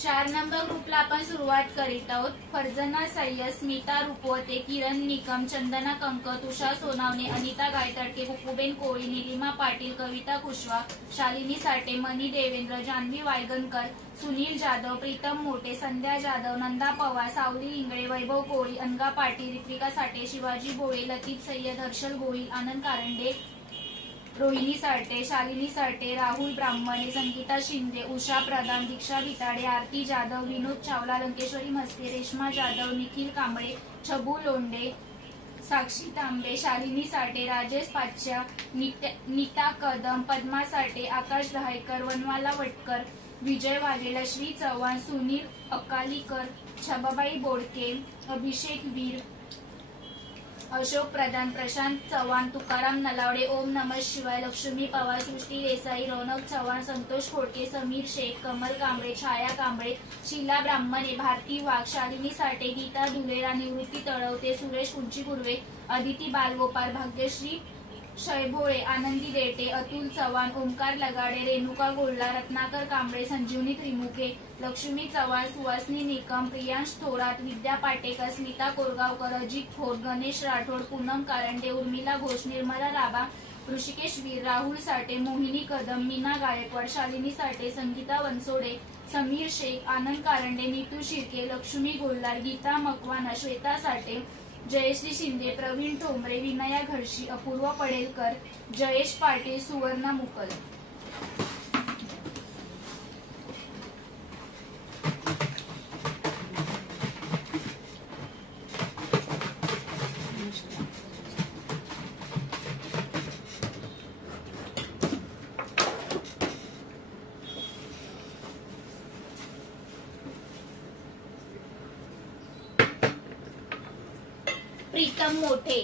4 number ग्रुपला आपण सुरुवात करीत आहोत। फरजना सय्यद, स्मिता रुपवते, किरण निकम, चंदना कंक, तुषार सोनावणे, अनिता गायतडके, हुकुबेन कोळी, निलिमा पाटील, कविता कुशवा, शालिनी साठे, मनी देवेंद्र, जान्हवी वायगणकर, सुनील जाधव, प्रीतम मोटे, संध्या जाधव, नंदा पवार, सावली इंगळे, वैभव कोळी, अनगा पाटील, रित्विका साठे, शिवाजी भोळे, लतीफ सय्यद, हर्षल गोहिल, आनंद कारंडे, रोहिणी साठे, शालिनी साठे, राहुल ब्राह्मणे, संगीता शिंदे, उषा प्रधान, दीक्षा भिताडे, आरती जाधव, विनोद चावला, लंकेश्वरी मस्के, रेश्मा जाधव, निखिल कांबळे, छबू लोंढे, साक्षी तांबे, शालिनी साठे, राजेश पाच्या, नीता कदम, पद्मा साठे, आकाश दहायकर, वनमाला वटकर, विजय वाघेला, श्री चव्हाण, सुनील अकालीकर, छबाबाई बोडके, अभिषेक वीर, अशोक प्रधान, प्रशांत चव्हाण, तुकाराम नलावडे, ओम नमः शिवाय, लक्ष्मी पवार, सृष्टी देसाई, रौनक चव्हाण, संतोष खोडके, समीर शेख, कमल कांबळे, छाया कांबळे, शीला ब्राह्मणे, भारती वाघ, शालिनी साठे, गीता धुलेरा, निवृत्ती तळवते, सुरेश कुंचीपुर्वे, अदिती बालगोपाल, भाग्यश्री शयभोळे, आनंदी देटे, अतुल चव्हाण, ओमकार लगाडे, रेणुका गोल्ला, रत्नाकर कांबळे, संजीवनी त्रिमुखे, लक्ष्मी चव्हाण, सुहासनी निकम, प्रियांश थोरात, विद्या पाटेकर, स्मिता कोरगावकर, अजित खोट, गणेश राठोड, पूनम कारंडे, उर्मिला घोष, निर्मला राबा, ऋषिकेश वीर, राहुल साठे, मोहिनी कदम, मीना गायकवाड, शालिनी साठे, संगीता वनसोडे, समीर शेख, आनंद कारंडे, नीतू शिर्के, लक्ष्मी गोल्लार, गीता मकवाना, श्वेता साठे, जयश्री शिंदे, प्रवीण ठोंबरे, विनया घरशी, अपूर्व पडेलकर, जयेश पाटील, सुवर्णा मुकल। प्रीतम मोठे,